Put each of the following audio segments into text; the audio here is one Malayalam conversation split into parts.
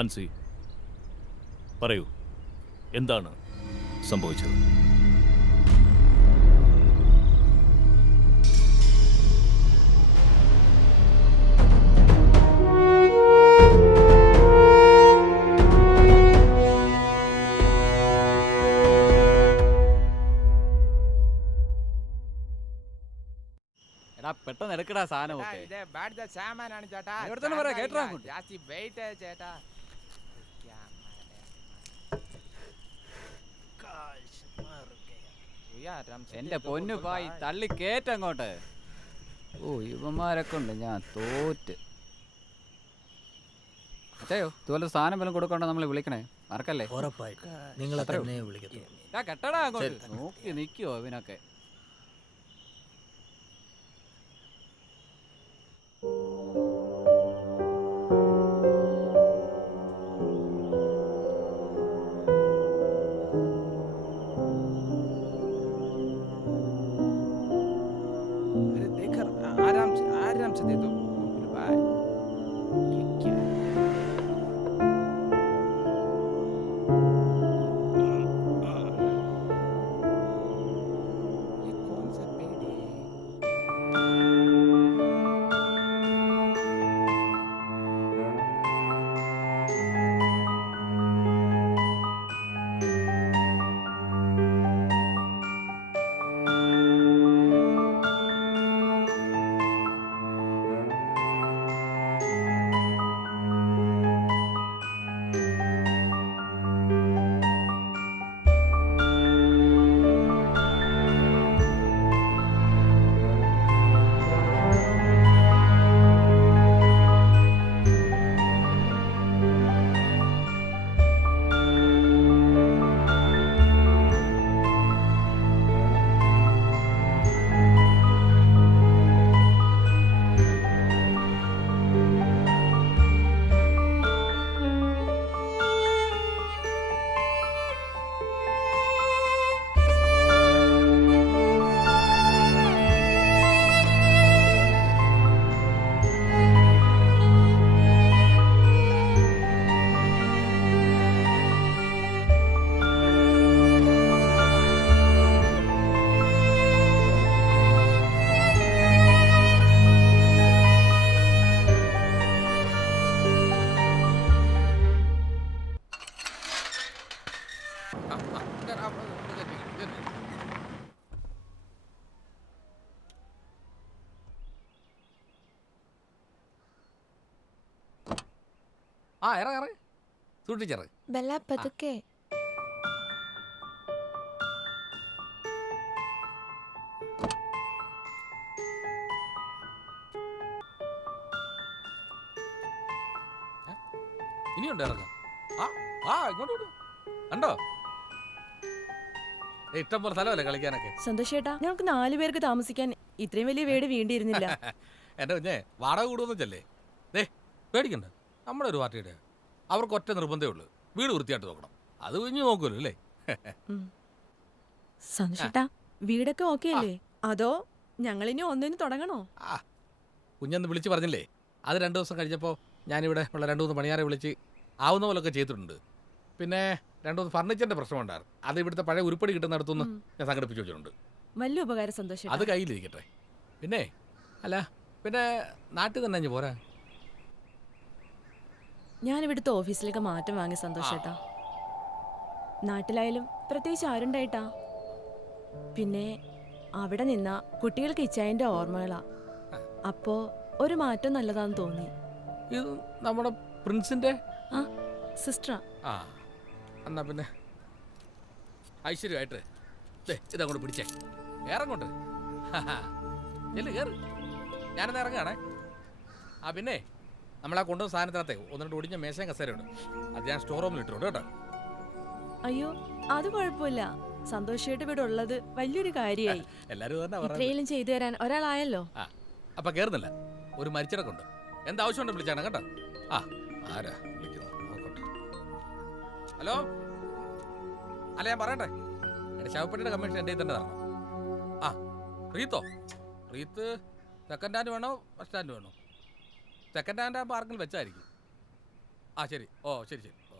ആൻസി, പറയൂ, എന്താണ് സംഭവിച്ചത്? എടാ പെട്ടെന്ന് എടുക്കടാ സാധനമൊക്കെ. ഇത് ബാഡ് സാമാനാണ് ചേട്ടാ. ഇവിടെ തന്നെ പറയാം, കേട്ടോ അങ്ങോട്ട്. ജാസ്തി വെയിറ്റ് ചേട്ടാ. എന്റെ പൊന്നു ഭായി തള്ളി കേറ്റങ്ങോട്ട്. ഓ ഇവന്മാരൊക്കെ ഉണ്ട്, ഞാൻ തോറ്റ്. അതെയോ ഇതുപോലെ സാധനം വല്ലതും കൊടുക്കണ്ട നമ്മളെ വിളിക്കണേ, മറക്കല്ലേ. ഉറപ്പായിട്ടും നിങ്ങളെ തന്നെ വിളിക്കത്തുള്ളൂ. കെട്ടടാ അങ്ങോട്ട്. നോക്കി നിൽക്കുവോ ഇവനൊക്കെ. अरे देखकर आराम से दे दो भाई। ये क्या है? ये कौन सा पेड़ है? ആ ഇറങ്ങ സൂക്ഷിച്ചെറ ബെല്ല പതുക്കെ. ഇനിയുണ്ട് ഇറങ്ങ. ആ ഇങ്ങോട്ട് വിടും കണ്ടോ, ഇഷ്ടം പോലെ സ്ഥലമല്ലേ കളിക്കാനൊക്കെ. സന്തോഷേട്ടാ, ഞങ്ങൾക്ക് 4 പേർക്ക് താമസിക്കാൻ ഇത്രയും വലിയ വീട് വേണ്ടിയിരുന്നില്ല. എൻ്റെ കുഞ്ഞെ വാടക കൂടുമെന്ന് വെച്ചല്ലേ. ദേ പേടിക്കണ്ട, നമ്മുടെ ഒരു പാർട്ടിയുടെ അവർക്ക് ഒറ്റ നിർബന്ധമേ ഉള്ളൂ, വീട് വൃത്തിയായിട്ട് നോക്കണം. അത് കുഞ്ഞു നോക്കുമല്ലോ അല്ലേ. സന്തോഷേട്ടാ, വീടൊക്കെ ഓക്കെ അല്ലേ? അതോ ഞങ്ങളിനി ഒന്നിന് തുടങ്ങണോ? ആ കുഞ്ഞെന്ന് വിളിച്ച് പറഞ്ഞില്ലേ, അത് 2 ദിവസം കഴിഞ്ഞപ്പോൾ ഞാനിവിടെ ഉള്ള 2-3 പണിയാരെ വിളിച്ച് ആവുന്ന പോലൊക്കെ ചെയ്തിട്ടുണ്ട്. പിന്നെ 2-3 ഫർണിച്ചറിൻ്റെ പ്രശ്നമുണ്ടായിരുന്നു, അത് ഇവിടുത്തെ പഴയ ഉരുപ്പടി കിട്ടുന്നിടത്തുനിന്ന് ഞാൻ സംഘടിപ്പിച്ച് വെച്ചിട്ടുണ്ട്. വലിയ ഉപകാരം സന്തോഷേട്ടാ. അത് കയ്യിലിരിക്കട്ടെ. പിന്നെ അല്ല, പിന്നെ നാട്ടിൽ തന്നെ അഞ്ഞ് പോരാ. ഞാൻ ഇവിടുത്തെ ഓഫീസിലേക്ക് മാറ്റം വാങ്ങി സന്തോഷേട്ടാ. നാട്ടിലായാലും പ്രത്യേകിച്ച് ആരുണ്ടായിട്ടാ. പിന്നെ അവിടെ നിന്ന കുട്ടികൾക്ക് ഇച്ചായന്റെ ഓർമ്മകളാ. അപ്പോ ഒരു മാറ്റം നല്ലതാന്ന് തോന്നി. ഇത് നമ്മുടെ പ്രിൻസിന്റെ സിസ്റ്ററാ. ആ എന്നാ പിന്നെ ഐശ്വര്യമായിട്ട് ഇതങ്ങോട്ട് പിടിച്ചേ, ഇറങ്ങോട്ട് ചെല്ല് കയറി. ഞാനെന്നാ ഇറങ്ങുകയാണേ. ആ പിന്നെ നമ്മളാ കൊണ്ടുവന്ന സാധനത്തിനകത്തെ 1-2 ഒടിഞ്ഞ മേശയും കസേരയുണ്ട്, അത് ഞാൻ സ്റ്റോർ റൂമിൽ ഇട്ടുണ്ട് കേട്ടോ. അയ്യോ അത് കുഴപ്പമില്ല, സന്തോഷമായിട്ട് ഇവിടെ ഉള്ളത് വലിയൊരു കാര്യമായി. എല്ലാരും തന്നെ ഇത്രയും ചെയ്തു തരാൻ ഒരാളായല്ലോ. ആ അപ്പൊ കേറുന്നില്ല, ഒരു മരിച്ചിടക്കുണ്ട്, എന്താവശ്യമുണ്ട് വിളിച്ചാണ് കേട്ടോ. ആ ആരാ വിളിക്കുന്നത് നോക്കട്ടെ. ഹലോ, അല്ല ഞാൻ പറയട്ടെ, എൻ്റെ ശവപ്പെട്ടിയുടെ കമ്മീഷൻ എൻ്റെ തന്നെ തരണം. ആ റീത്ത് സെക്കൻഡ് ഹാൻഡ് വേണോ ഫസ്റ്റ് ഹാൻഡ് വേണോ? സെക്കൻഡ് ഹാൻഡ് ആകുമ്പോൾ ആർക്കെങ്കിലും വെച്ചായിരിക്കും. ആ ശരി. ഓ ശരി ശരി. ഓ.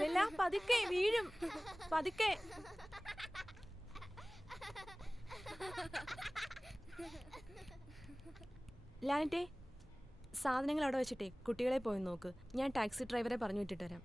ബെല്ല പതുക്കെ വീഴും, പതുക്കെ. ലാനറ്റെ, സാധനങ്ങൾ അവിടെ വെച്ചിട്ടേ കുട്ടികളെ പോയി നോക്ക്. ഞാൻ ടാക്സി ഡ്രൈവറെ പറഞ്ഞു വിട്ടിട്ട് വരാം.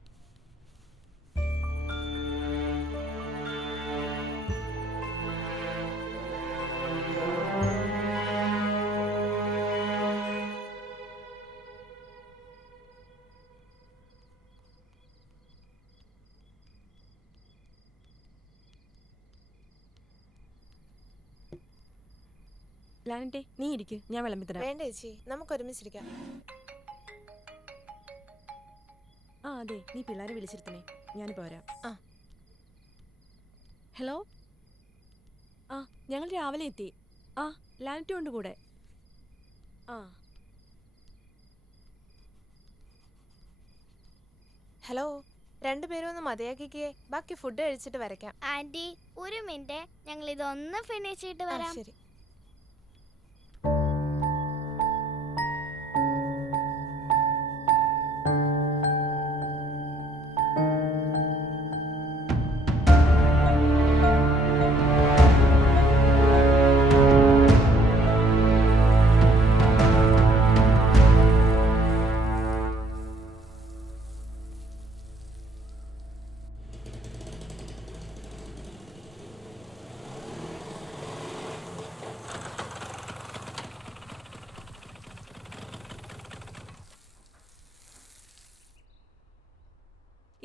ലാനറ്റെ, നീ ഇരിക്ക്, ഞാൻ വിളമ്പിത്തരാം. വേണ്ട ചേച്ചി, നമുക്ക് ഒരുമിച്ചിരിക്കാം. ആ അതെ, നീ പിള്ളേരെ വിളിച്ചിരുത്തണേ, ഞാനിപ്പോൾ വരാം. ആ. ഹലോ. ആ ഞങ്ങൾ രാവിലെ എത്തി. ആ ലാനറ്റും ഉണ്ട് കൂടെ. ആ ഹലോ, രണ്ടുപേരും ഒന്ന് മതിയാക്കിക്കേ, ബാക്കി ഫുഡ് കഴിച്ചിട്ട് വരയ്ക്കാം. ആന്റി ഒരു മിനിറ്റ്, ഞങ്ങൾ ഇതൊന്ന് ഫിനിഷ് ചെയ്തിട്ട് ആ, വരാം. ശരി.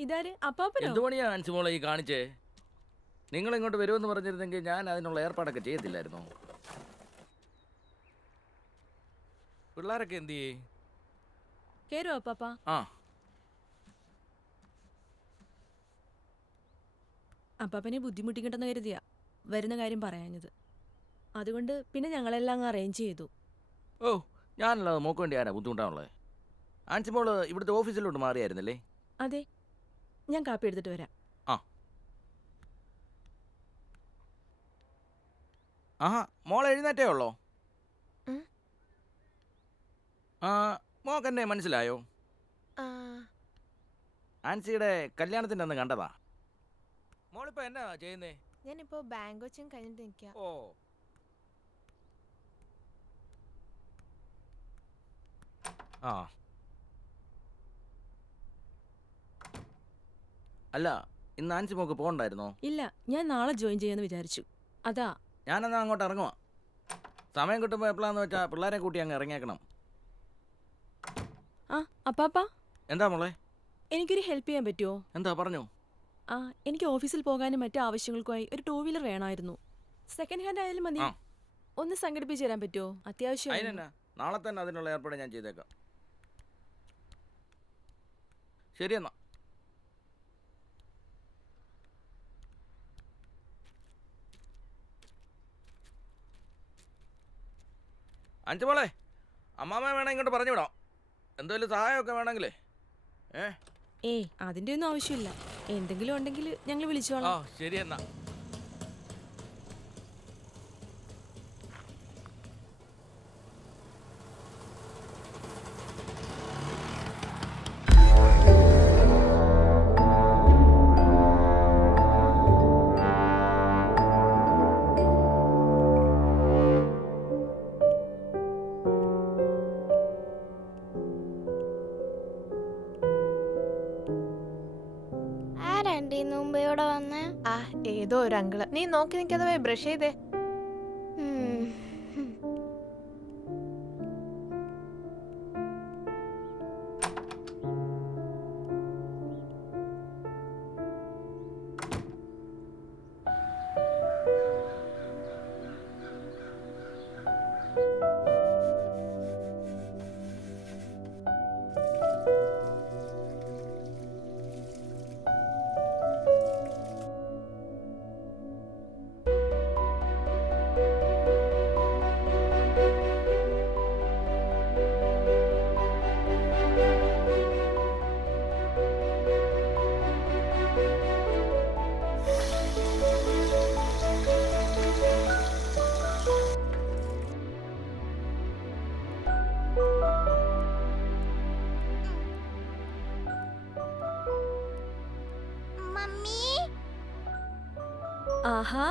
ഇതാര് അപ്പാപ്പനോ? എന്തു പണിയാ ആൻസിമോളെ ഈ കാണിച്ചേ? നിങ്ങൾ ഇങ്ങോട്ട് വരുമെന്ന് പറഞ്ഞിരുന്നെങ്കിൽ ഞാൻ അതിനുള്ള ഏർപ്പാടൊക്കെ ചെയ്യത്തില്ലായിരുന്നു. പിള്ളേരൊക്കെ എന്ത് ചെയ്യേ? കേരോ അപ്പാപ്പ? ആ അപ്പാപ്പനെ ബുദ്ധിമുട്ടിക്കണ്ടെന്ന് കരുതിയാ വരുന്ന കാര്യം പറയാഞ്ഞത്. അതുകൊണ്ട് പിന്നെ ഞങ്ങളെല്ലാം അങ്ങ് അറേഞ്ച് ചെയ്തു. ഓ, ഞാനല്ലാതെ മോക്ക് വേണ്ടി ആരാ ബുദ്ധിമുട്ടാണുള്ളത്? ആൻസിമോള് ഇവിടുത്തെ ഓഫീസിലോട്ട് മാറിയായിരുന്നല്ലേ? അതെ, ഞാൻ കാപ്പി എടുത്തിട്ട് വരാം. ആഹാ, മോൾ എഴുന്നേറ്റേ ഉള്ളോ? ഉം. ആ, മോക്കെന്നെ മനസ്സിലായോ? ആ, ആൻസിയുടെ കല്യാണത്തിൻ്റെ അന്ന് കണ്ടതാ. മോളിപ്പോ എന്നാ ചെയ്യുന്നേ? ഞാനിപ്പോ ബാങ്ക് കൊച്ചും കഴിഞ്ഞിട്ട് നിൽക്കാം. ഓ, ആ അല്ല, ഇന്ന് ആൻസി മോക്ക് പോകണ്ടായിരുന്നോ? ഇല്ല, ഞാൻ നാളെ ജോയിൻ ചെയ്യാന്ന് വിചാരിച്ചു. അതാ. ഞാനെന്നാ അങ്ങോട്ട് ഇറങ്ങുവാ. സമയം കിട്ടുമ്പോൾ എപ്പോഴാന്ന് വെച്ചാൽ പിള്ളേരെ കൂട്ടി അങ്ങ് ഇറങ്ങിയേക്കണം. ആ അപ്പാപ്പ, എന്താ മോളെ? എനിക്കൊരു ഹെൽപ്പ് ചെയ്യാൻ പറ്റുമോ? എന്താ പറഞ്ഞു? ആ എനിക്ക് ഓഫീസിൽ പോകാനും മറ്റു ആവശ്യങ്ങൾക്കുമായി ഒരു 2 വീലർ വേണമായിരുന്നു. സെക്കൻഡ് ഹാൻഡ് ആയാലും മതി. ആ. ഒന്ന് സംഘടിപ്പിച്ച് തരാൻ പറ്റുമോ? അത്യാവശ്യം. അതിനെന്നാ, നാളെ തന്നെ അതിനുള്ള ഏർപ്പാട് ഞാൻ ചെയ്തേക്കാം. ശരിയെന്നാ. അഞ്ചു മോളെ, അമ്മാമ്മ വേണം ഇങ്ങോട്ട് പറഞ്ഞു വിടാം. എന്തെങ്കിലും സഹായമൊക്കെ വേണമെങ്കിലേ. ഏയ് അതിൻ്റെ ഒന്നും ആവശ്യമില്ല. എന്തെങ്കിലും ഉണ്ടെങ്കിൽ ഞങ്ങൾ ആ വിളിച്ചോളാം. ശരിയെന്നാ. ആരാണ്ടി മുമ്പ് ഇവിടെ വന്നേ? ആ ഏതോ ഒരു അങ്കിള്. നീ നോക്കി നിൽക്കാതെ പോയി ബ്രഷ് ചെയ്തേ. ഉം. ആഹാ,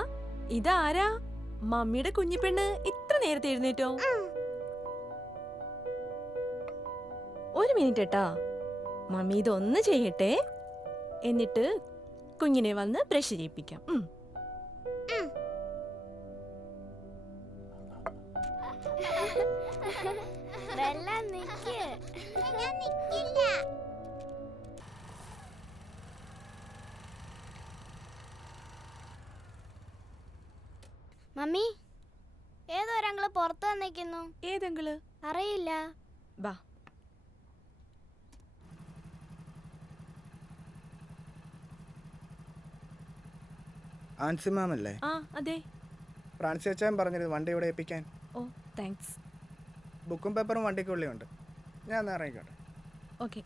ഇതാരാ? മമ്മിയുടെ കുഞ്ഞിപ്പെണ്ണ് ഇത്ര നേരത്തെ എഴുന്നേറ്റോ? ഒരു മിനിറ്റ് കേട്ടാ, മമ്മി ഇതൊന്ന് ചെയ്യട്ടെ, എന്നിട്ട് കുഞ്ഞിനെ വന്ന് ബ്രഷ് ചെയ്യിപ്പിക്കാം. ബെല്ല നിക്ക്. ഞാൻ നിക്കില്ല. മമ്മി, ഏതൊരങ്ങള് പുറത്ത് വന്നിരിക്കുന്നു? ഏതെങ്കില്? അറിയില്ല. ബാ. ആൻസി മാമല്ലേ? ആ അതെ. ഫ്രാൻസി അച്ചാൻ പറഞ്ഞിരുന്നു വണ്ടി ഇവിടെ ഏൽപ്പിക്കാൻ. ഓ താങ്ക്സ്. ബുക്കും പേപ്പറും വണ്ടിക്കുള്ളിയുണ്ട്. ഞാൻ ഒന്ന് ഇറങ്ങിക്കോട്ടെ. ഓക്കെ.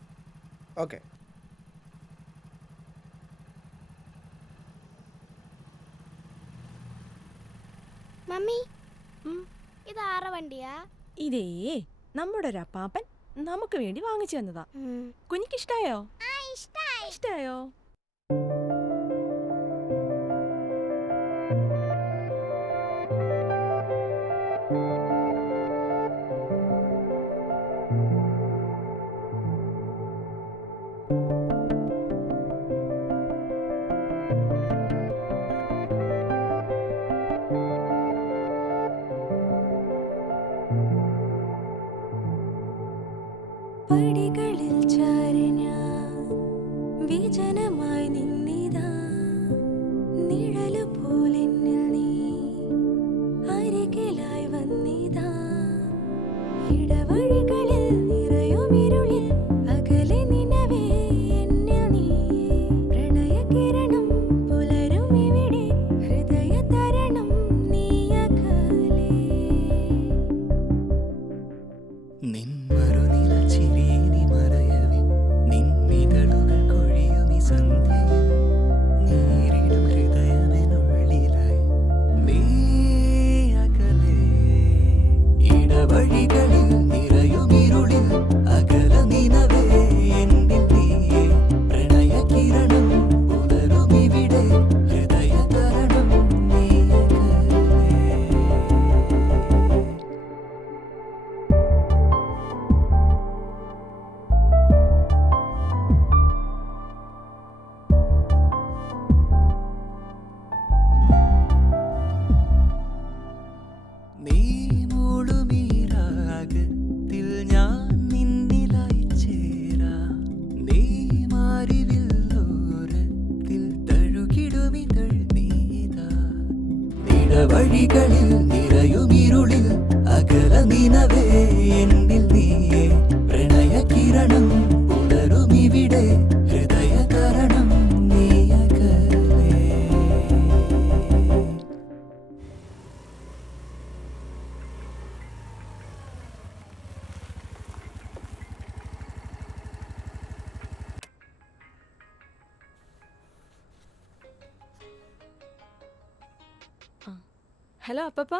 ഓക്കെ. മമ്മി, ഉം. ഇത് ആറ വണ്ടിയാ? ഇതേ നമ്മുടെ ഒരു അപ്പാപ്പൻ നമുക്ക് വേണ്ടി വാങ്ങിച്ചു തന്നതാ. കുഞ്ഞിക്ക് ഇഷ്ടായോ? ഇഷ്ടായോ? പടികളിൽ ചാരിഞ്ഞ വിജനമായി നിന്നിതാ, നിഴലു പോലെന്നിൽ നീ അരികിലായി വന്നിതാ, ഇടവഴികളിൽ നിറയുമിരുളിൽ അകലെ നിനവേ എന്നിൽ നീ, പ്രണയകിരണം പുലരും ഇവിടെ ഹൃദയ തരണം നീ അകലെ. നിൻമറുനില ചിരിയിനി മറയവേ നിന്നിതളുകൾ കൊഴിയുമി സന്ധ്യയിൽ നേരിടും ഹൃദയമെന്നുള്ളിലായി നീ അകലെ, ഇടവഴികളിൽ നിറയുമിരുളിൽ അകല നിനവേ എന്നിൽ നീയേ, പ്രണയകിരണം പുലരുമിവിടെ ഹൃദയ തരണം നീ അകലെ. നീ മൂളുമീരാഗത്തിൽ ഞാൻ നിന്നിലായി ചേരാ, നീ മാറിവില്ലോരത്തിൽ തഴുകിടുമിതൾ നീതാ, ഇടവഴികളിൽ നിറയുമിരുളിൽ അകല നിനവേ എന്നിൽ നീയേ, പ്രണയകിരണം പുലരുമിവിടെ ഹൃദയ തരണം നീ അകലെ. ഹലോ അപ്പപ്പാ.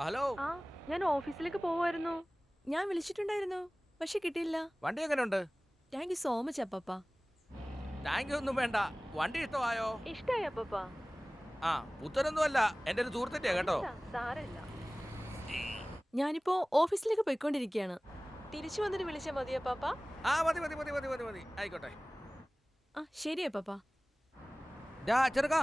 ഹലോ, ആ ഞാൻ ഓഫീസിലേക്ക് പോവായിരുന്നു. ഞാൻ വിളിച്ചിട്ടുണ്ടായിരുന്നു, പക്ഷെ കിട്ടിയില്ല. വണ്ടി എങ്ങനെയുണ്ട്? താങ്ക് യു സോ മച്ച് അപ്പപ്പാ. താങ്ക് യു ഒന്നും വേണ്ട. വണ്ടി ഇഷ്ടമായോ? ഇഷ്ടായി അപ്പപ്പാ. ആ, പുത്തനൊന്നുമല്ല, എൻ്റെ ഒരു സുഹൃത്തിൻ്റെയാ കേട്ടോ. സാരമില്ല. ഞാനിപ്പോ ഓഫീസിലേക്ക് പോയിക്കൊണ്ടിരിക്കുകയാണ്. തിരിച്ചു വന്നിട്ട് വിളിച്ചാൽ മതിയോ പാപ്പ? ആ മതി മതി മതി മതി മതി മതി ആയിക്കോട്ടെ. ആ ശരിയാ പാപ്പ. ചെറുക്കാ,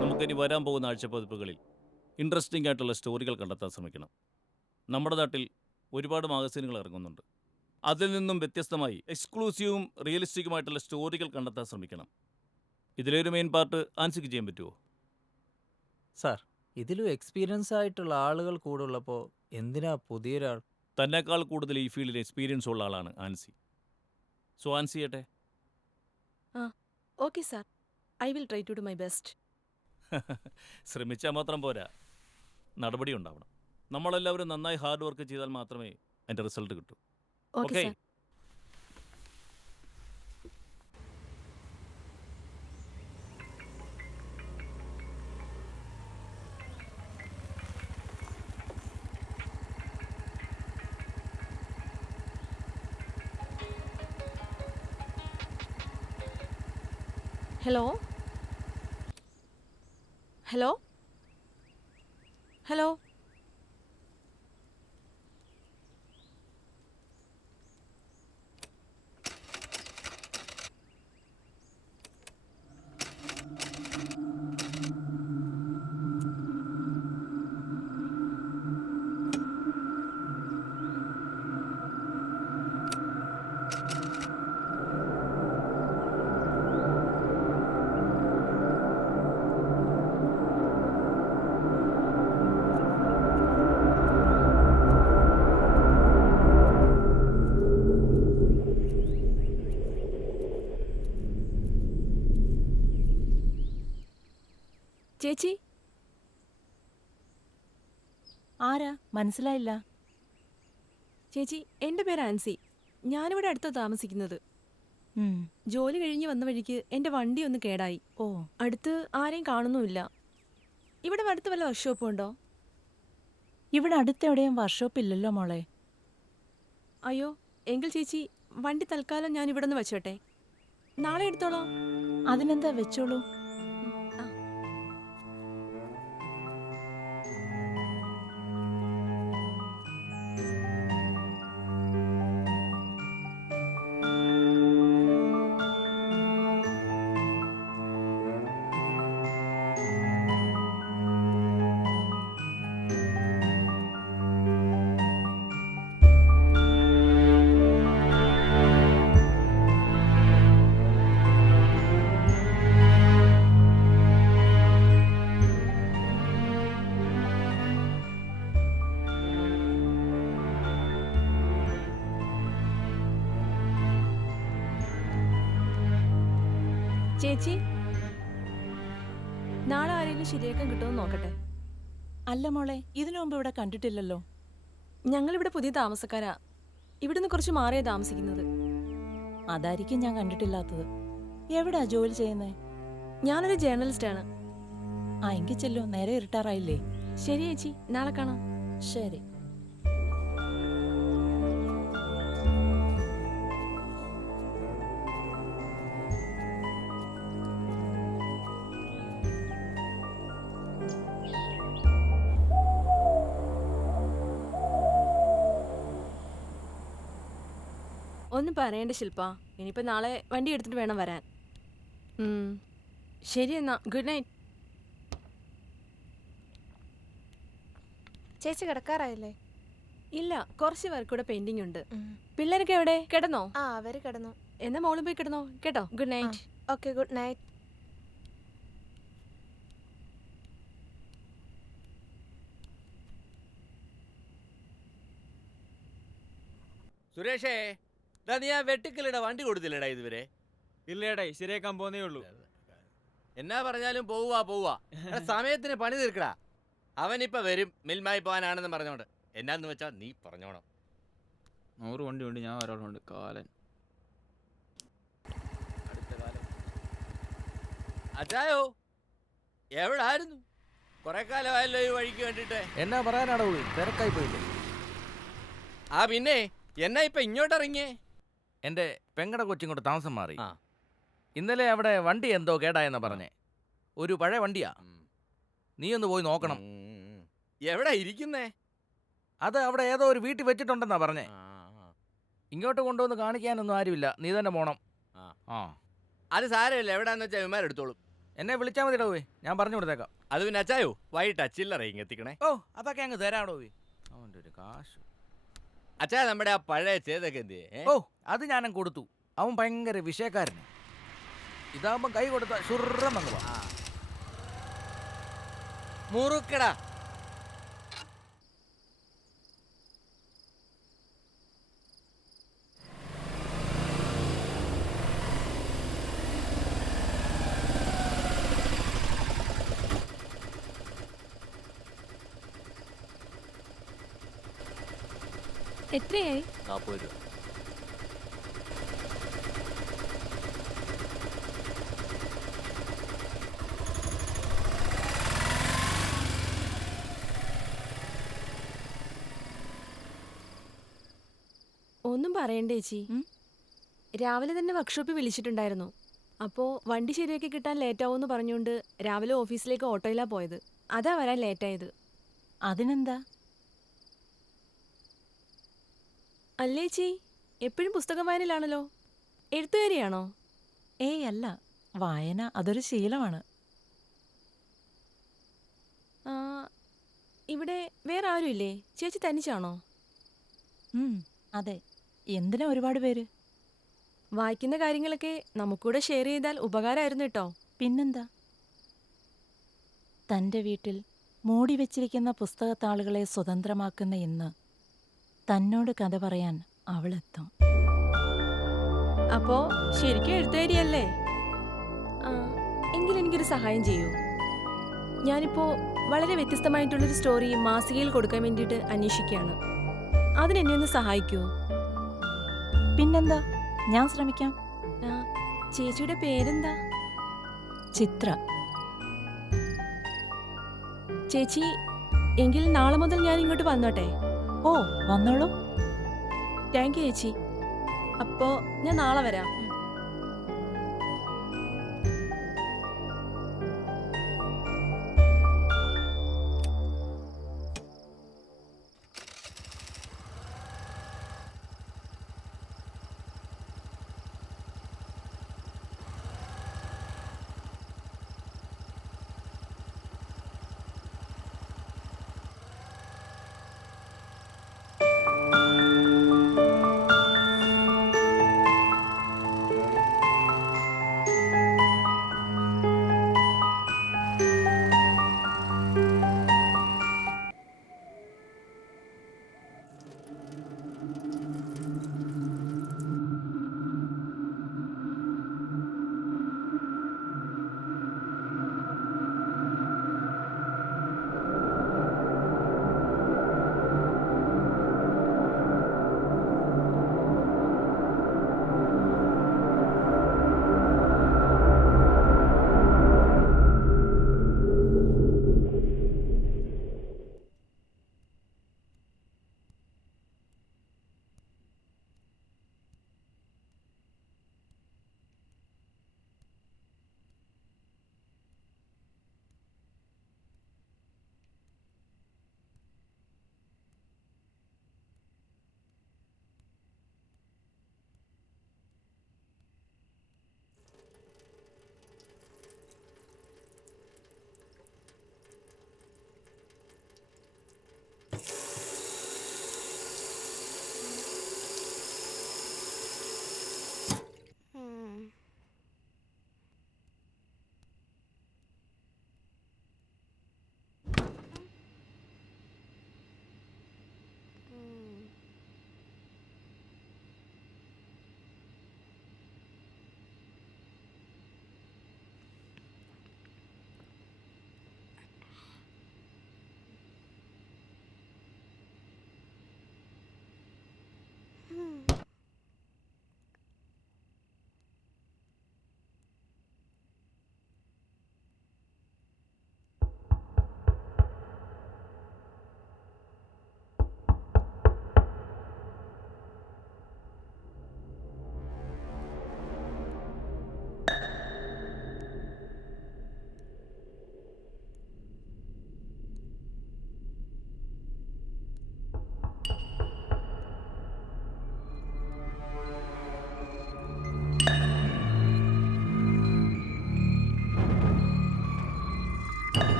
നമുക്കിനി വരാൻ പോകുന്ന ആഴ്ചപ്പതിപ്പുകളിൽ ഇൻട്രസ്റ്റിംഗ് ആയിട്ടുള്ള സ്റ്റോറികൾ കണ്ടെത്താൻ ശ്രമിക്കണം. നമ്മുടെ നാട്ടിൽ ഒരുപാട് മാഗസീനുകൾ ഇറങ്ങുന്നുണ്ട്. അതിൽ നിന്നും വ്യത്യസ്തമായി എക്സ്ക്ലൂസീവും റിയലിസ്റ്റിക്കുമായിട്ടുള്ള സ്റ്റോറികൾ കണ്ടെത്താൻ ശ്രമിക്കണം. ഇതിലൊരു മെയിൻ പാർട്ട് ആൻസിക്ക് ചെയ്യാൻ പറ്റുമോ? സാർ, ഇതിലും എക്സ്പീരിയൻസ് ആയിട്ടുള്ള ആളുകൾ കൂടെ ഉള്ളപ്പോൾ എന്തിനാ പുതിയൊരാൾ? തന്നെക്കാൾ കൂടുതൽ ഈ ഫീൽഡിൽ എക്സ്പീരിയൻസ് ഉള്ള ആളാണ് ആൻസി. സോ ആൻസി ചെയ്യട്ടെ. Okay sir, I will try to do my best. ശ്രമിച്ചാൽ മാത്രം പോരാ, നടപടി ഉണ്ടാവണം. നമ്മളെല്ലാവരും നന്നായി ഹാർഡ് വർക്ക് ചെയ്താൽ മാത്രമേ അതിൻ്റെ റിസൾട്ട് കിട്ടൂ. Okay okay? Sir. Hello hello hello ചേച്ചി, ആരാ? മനസ്സിലായില്ല. ചേച്ചി, എൻ്റെ പേര് ആൻസി. ഞാനിവിടെ അടുത്താ താമസിക്കുന്നത്. ജോലി കഴിഞ്ഞ് വന്ന വഴിക്ക് എൻ്റെ വണ്ടി ഒന്ന് കേടായി. ഓ, അടുത്ത് ആരെയും കാണുന്നുമില്ല. ഇവിടെ അടുത്ത് വല്ല വർക്ക്ഷോപ്പും ഉണ്ടോ? ഇവിടെ അടുത്തെവിടെയും വർക്ക്ഷോപ്പ് ഇല്ലല്ലോ മോളെ. അയ്യോ, എങ്കിൽ ചേച്ചി വണ്ടി തൽക്കാലം ഞാൻ ഇവിടെ നിന്ന് വെച്ചോട്ടെ. നാളെ എടുത്തോളാം. അതിനെന്താ, വെച്ചോളൂ. ചേച്ചി, നാളെ ആരെങ്കിലും ശരിയാക്കാൻ കിട്ടുമെന്ന് നോക്കട്ടെ. അല്ല മോളെ, ഇതിനു മുമ്പ് ഇവിടെ കണ്ടിട്ടില്ലല്ലോ. ഞങ്ങളിവിടെ പുതിയ താമസക്കാരാ. ഇവിടുന്ന് കുറച്ച് മാറിയാ താമസിക്കുന്നത്. അതായിരിക്കും ഞാൻ കണ്ടിട്ടില്ലാത്തത്. എവിടാ ജോലി ചെയ്യുന്നേ? ഞാനൊരു ജേർണലിസ്റ്റാണ്. ആ, എങ്കിൽ ചെല്ലോ, നേരെ ഇരുട്ടാറായില്ലേ. ശരി ചേച്ചി, നാളെ കാണാം. ശരി. ഒന്നും പറയണ്ട ശില്പ, ഇനിയിപ്പോൾ നാളെ വണ്ടി എടുത്തിട്ട് വേണം വരാൻ. ശരി എന്നാ, ഗുഡ് നൈറ്റ്. ചേച്ചി കിടക്കാറായില്ലേ? ഇല്ല, കുറച്ച് വർക്ക് കൂടെ പെയിന്റിംഗ് ഉണ്ട്. പിള്ളേരൊക്കെ എവിടെ? കിടന്നോ? ആ, അവര് കിടന്നു. എന്നാ മോളും പോയി കിടന്നോ കേട്ടോ. Good night. Okay, good night. സുരേഷേ, നീ ആ വെട്ടിക്കലിടെ വണ്ടി കൊടുത്തില്ലടാ ഇതുവരെ? ഇല്ലേടേ, ശരിയാക്കാൻ പോന്നേ ഉള്ളൂ. എന്നാ പറഞ്ഞാലും പോവാ സമയത്തിന് പണി തീർക്കടാ. അവനിപ്പോ വരും, മിൽമായി പോകാനാണെന്ന് പറഞ്ഞോണ്ട്. എന്നാന്ന് വെച്ചാ നീ പറഞ്ഞോണം. 100 വണ്ടി ഉണ്ട്, ഞാൻ ഒരാളുണ്ട്. കാലൻ അടുത്ത കാലം അച്ചായോ എവിടായിരുന്നു? കൊറേ കാലമായല്ലോ ഈ വഴിക്ക് കണ്ടിട്ട്. എന്നാ പറയാനാടോ, തിരക്കായി പോയില്ലേ? ആ പിന്നെ എന്നാ ഇപ്പൊ ഇങ്ങോട്ടിറങ്ങിയേ? എൻ്റെ പെങ്ങടെ കൊച്ചിങ്ങോട്ട് താമസം മാറി. ആ. ഇന്നലെ അവിടെ വണ്ടി എന്തോ കേടായെന്നാ പറഞ്ഞേ. ഒരു പഴയ വണ്ടിയാ. നീ ഒന്ന് പോയി നോക്കണം. എവിടാ ഇരിക്കുന്നേ? അത് അവിടെ ഏതോ ഒരു വീട്ടിൽ വെച്ചിട്ടുണ്ടെന്നാ പറഞ്ഞേ. ഇങ്ങോട്ട് കൊണ്ടുവന്ന് കാണിക്കാനൊന്നും ആരുമില്ല, നീ തന്നെ പോണം. ആ, അത് സാരമില്ല, എവിടാന്ന് വെച്ചാൽ ഇവന്മാരെടുത്തോളും. എന്നെ വിളിച്ചാൽ മതിടാ പോയി, ഞാൻ പറഞ്ഞു കൊടുത്തേക്കാം. അത് പിന്നെ അച്ചായോ വൈകിട്ട് ചില്ലറ ഇങ്ങ് എത്തിക്കണേ. ഓ, അതൊക്കെ അങ്ങ് തരാടോ പോയി. അവൻ അവൻ്റെ ഒരു കാശ്. അച്ഛാ നമ്മുടെ ആ പഴയ ചേതൊക്കെ എന്ത് ചെയ്യേ? ഓ അത് ഞാനും കൊടുത്തു. അവൻ ഭയങ്കര വിഷയക്കാരന്. ഇതാകുമ്പോ കൈ കൊടുത്ത ശുറന്നങ്ങ് വാ. മുറുക്കടാ. എത്രയായി? 40 രൂപ. ഒന്നും പറയണ്ടേ ചേച്ചി. രാവിലെ തന്നെ വർക്ക്ഷോപ്പിൽ വിളിച്ചിട്ടുണ്ടായിരുന്നു. അപ്പോൾ വണ്ടി ശരിയാക്കി കിട്ടാൻ ലേറ്റാവുമെന്ന് പറഞ്ഞുകൊണ്ട് രാവിലെ ഓഫീസിലേക്ക് ഓട്ടോയിലാ പോയത്. അതാ വരാൻ ലേറ്റായത്. അതിനെന്താ? അല്ലേ ചേച്ചി, എപ്പോഴും പുസ്തകം വായനയിലാണല്ലോ. എഴുത്തുകാരിയാണോ? ഏയ് അല്ല, വായന അതൊരു ശീലമാണ്. ആ, ഇവിടെ വേറെ ആരും ഇല്ലേ? ചേച്ചി തനിച്ചാണോ? അതെ. എന്തിനാ ഒരുപാട് പേര്? വായിക്കുന്ന കാര്യങ്ങളൊക്കെ നമുക്കൂടെ ഷെയർ ചെയ്താൽ ഉപകാരമായിരുന്നു കേട്ടോ. പിന്നെന്താ? തൻ്റെ വീട്ടിൽ മൂടി വെച്ചിരിക്കുന്ന പുസ്തകത്താളുകളെ സ്വതന്ത്രമാക്കുന്ന ഇന്ന് തന്നോട് കഥ പറയാൻ അവളെത്തും. അപ്പോ ശരിക്കും എഴുത്തുകാരിയല്ലേ? എങ്കിൽ എനിക്കൊരു സഹായം ചെയ്യൂ. ഞാനിപ്പോ വളരെ വ്യത്യസ്തമായിട്ടുള്ളൊരു സ്റ്റോറി മാസികയിൽ കൊടുക്കാൻ വേണ്ടിയിട്ട് അന്വേഷിക്കുകയാണ്. അതിനെന്നെ ഒന്ന് സഹായിക്കൂ. പിന്നെന്താ, ഞാൻ ശ്രമിക്കാം. ചേച്ചിയുടെ പേരെന്താ? ചിത്ര. ചേച്ചി, എങ്കിൽ നാളെ മുതൽ ഞാൻ ഇങ്ങോട്ട് വന്നോട്ടെ? ഓ, വന്നോളൂ. താങ്ക് യു ചേച്ചി. അപ്പോൾ ഞാൻ നാളെ വരാം.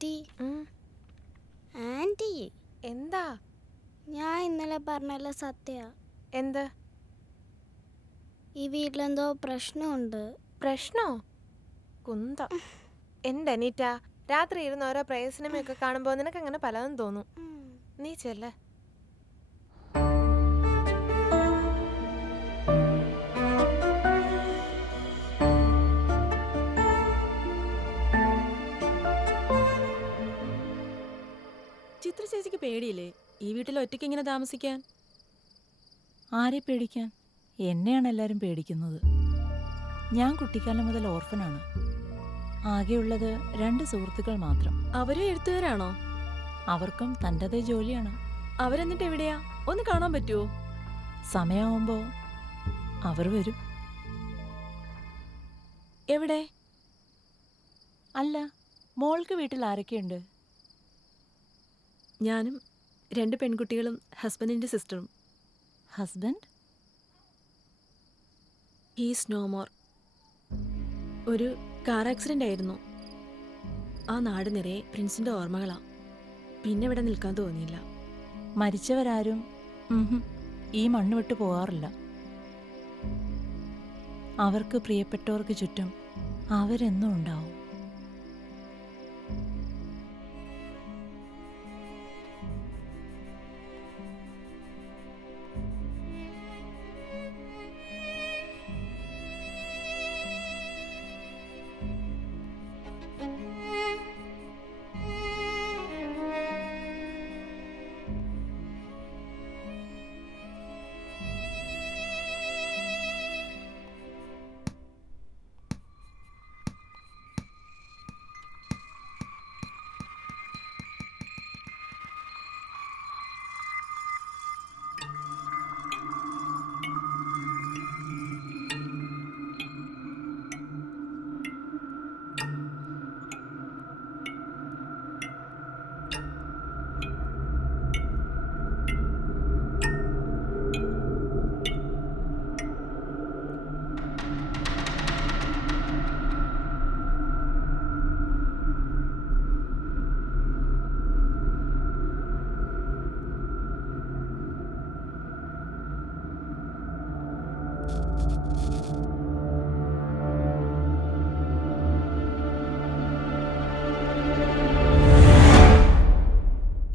ആൻറ്റി ഉം, ആൻറ്റി എന്താ? ഞാൻ ഇന്നലെ പറഞ്ഞല്ല സത്യ. എന്ത് ഈ വീട്ടിലെന്തോ പ്രശ്നമുണ്ട്. പ്രശ്നോ? കുന്ത. എൻ്റെ അനീറ്റ, രാത്രി ഇരുന്ന് ഓരോ പ്രയസനമൊക്കെ കാണുമ്പോൾ നിനക്ക് അങ്ങനെ പലതും തോന്നും. നീ ചെല്ല. ചിത്ര ചേച്ചിക്ക് പേടിയില്ലേ ഈ വീട്ടിൽ ഒറ്റയ്ക്ക് ഇങ്ങനെ താമസിക്കാൻ? ആരെ പേടിക്കാൻ? എന്നെയാണ് എല്ലാവരും പേടിക്കുന്നത്. ഞാൻ കുട്ടിക്കാലം മുതൽ ഓർഫനാണ്. ആകെയുള്ളത് 2 സുഹൃത്തുക്കൾ മാത്രം. അവരും എഴുത്തുകാരാണോ? അവർക്കും തൻ്റെതേ ജോലിയാണ്. അവരെന്നിട്ട് എവിടെയാ? ഒന്ന് കാണാൻ പറ്റുമോ? സമയമാവുമ്പോൾ അവർ വരും. എവിടെ? അല്ല, മോൾക്ക് വീട്ടിൽ ആരൊക്കെയുണ്ട്? ഞാനും 2 പെൺകുട്ടികളും ഹസ്ബൻഡിൻ്റെ സിസ്റ്ററും. ഹസ്ബൻഡ്? He's no more. ഒരു കാർ ആക്സിഡൻ്റ് ആയിരുന്നു. ആ നാട് നിറയെ പ്രിൻസിൻ്റെ ഓർമ്മകളാ. പിന്നെ ഇവിടെ നിൽക്കാൻ തോന്നിയില്ല. മരിച്ചവരാരും ഈ മണ്ണ് വിട്ടു പോകാറില്ല. അവർക്ക് പ്രിയപ്പെട്ടവർക്ക് ചുറ്റും അവരെന്നും ഉണ്ടാവും.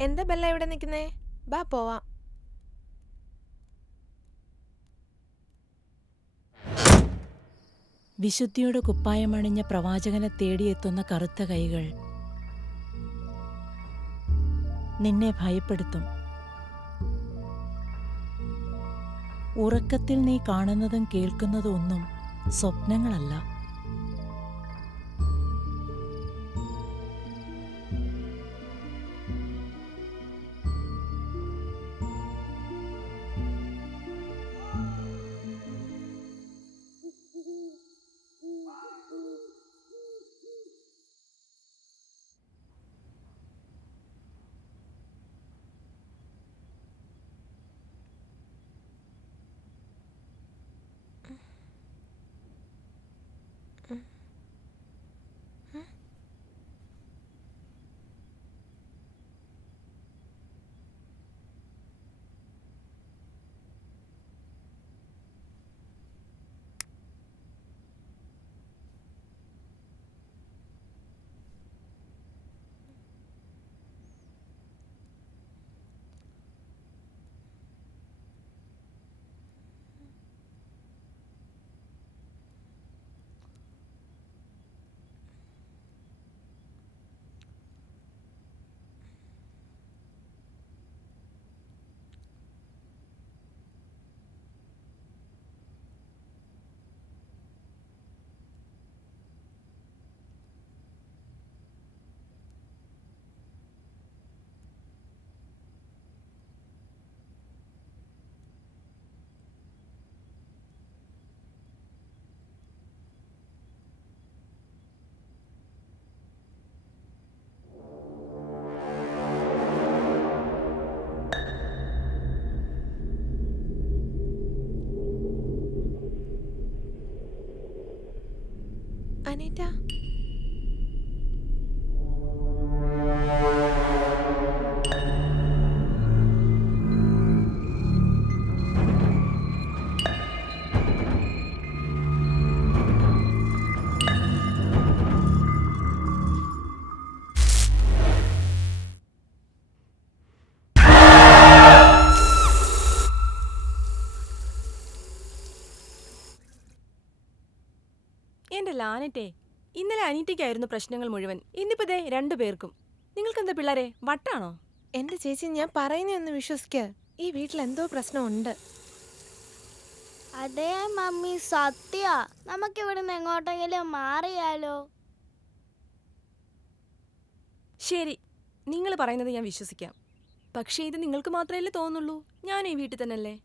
എന്താ ബെല്ല ഇവിടെ നിൽക്കുന്നേ? ബാ പോവാം. വിശുദ്ധിയുടെ കുപ്പായമണിഞ്ഞ പ്രവാചകനെ തേടിയെത്തുന്ന കറുത്ത കൈകൾ നിന്നെ ഭയപ്പെടുത്തും. ഉറക്കത്തിൽ നീ കാണുന്നതും കേൾക്കുന്നതും ഒന്നും സ്വപ്നങ്ങളല്ല. അനീറ്റ എന്റെ ലാനറ്റെ, ഇന്നലെ അനീറ്റയ്ക്കായിരുന്നു പ്രശ്നങ്ങൾ മുഴുവൻ. ഇന്നിപ്പോ ദേ 2 പേർക്കും. നിങ്ങൾക്കെന്താ പിള്ളേരെ വട്ടാണോ? എന്റെ ചേച്ചി, ഞാൻ പറയുന്നൊന്ന് വിശ്വസിക്ക. ഈ വീട്ടിൽ എന്തോ പ്രശ്നമുണ്ട്. അതേ മമ്മി, സത്യ. നമുക്ക് ഇവിടുന്ന് എങ്ങോട്ടെങ്കിലും മാറിയാലോ? ശരി, നിങ്ങൾ പറയുന്നത് ഞാൻ വിശ്വസിക്കാം. പക്ഷേ ഇത് നിങ്ങൾക്ക് മാത്രമല്ലേ തോന്നുള്ളൂ. ഞാൻ ഈ വീട്ടിൽ തന്നെയല്ലേ.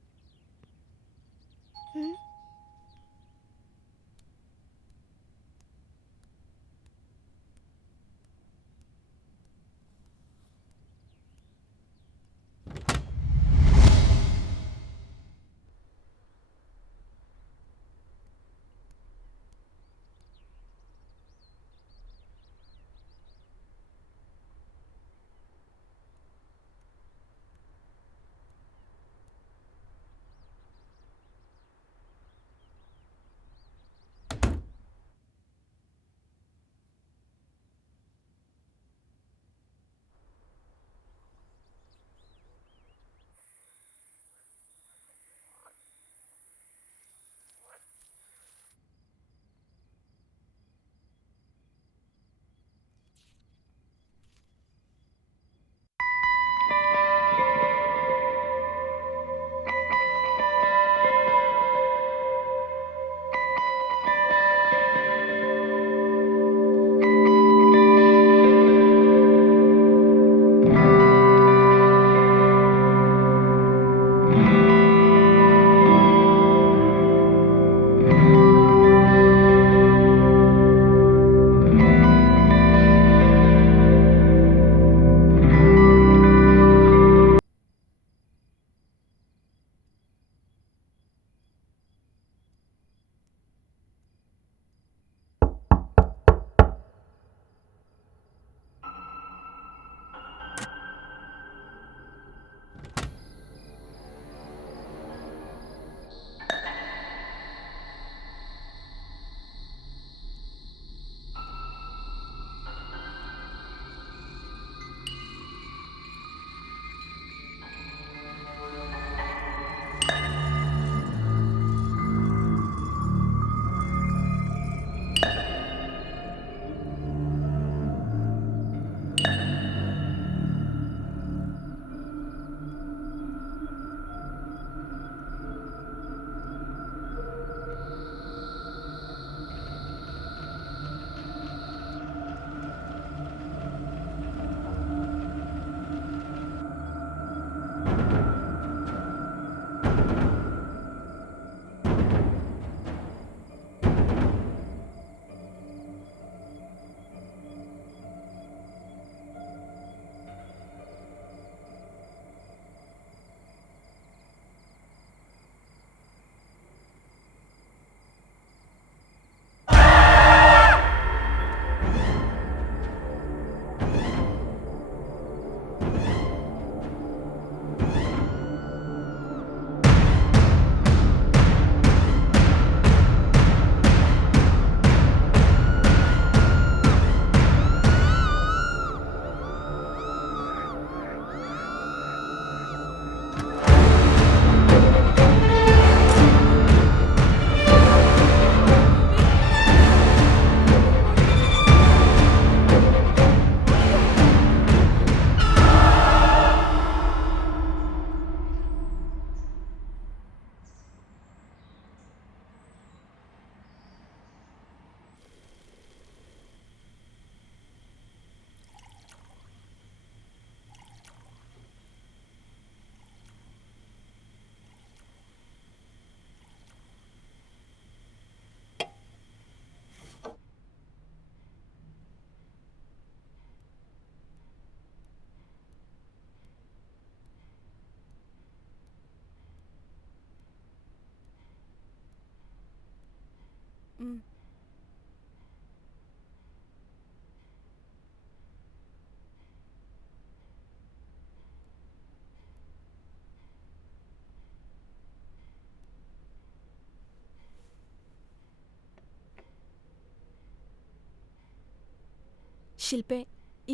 ശില്പേ,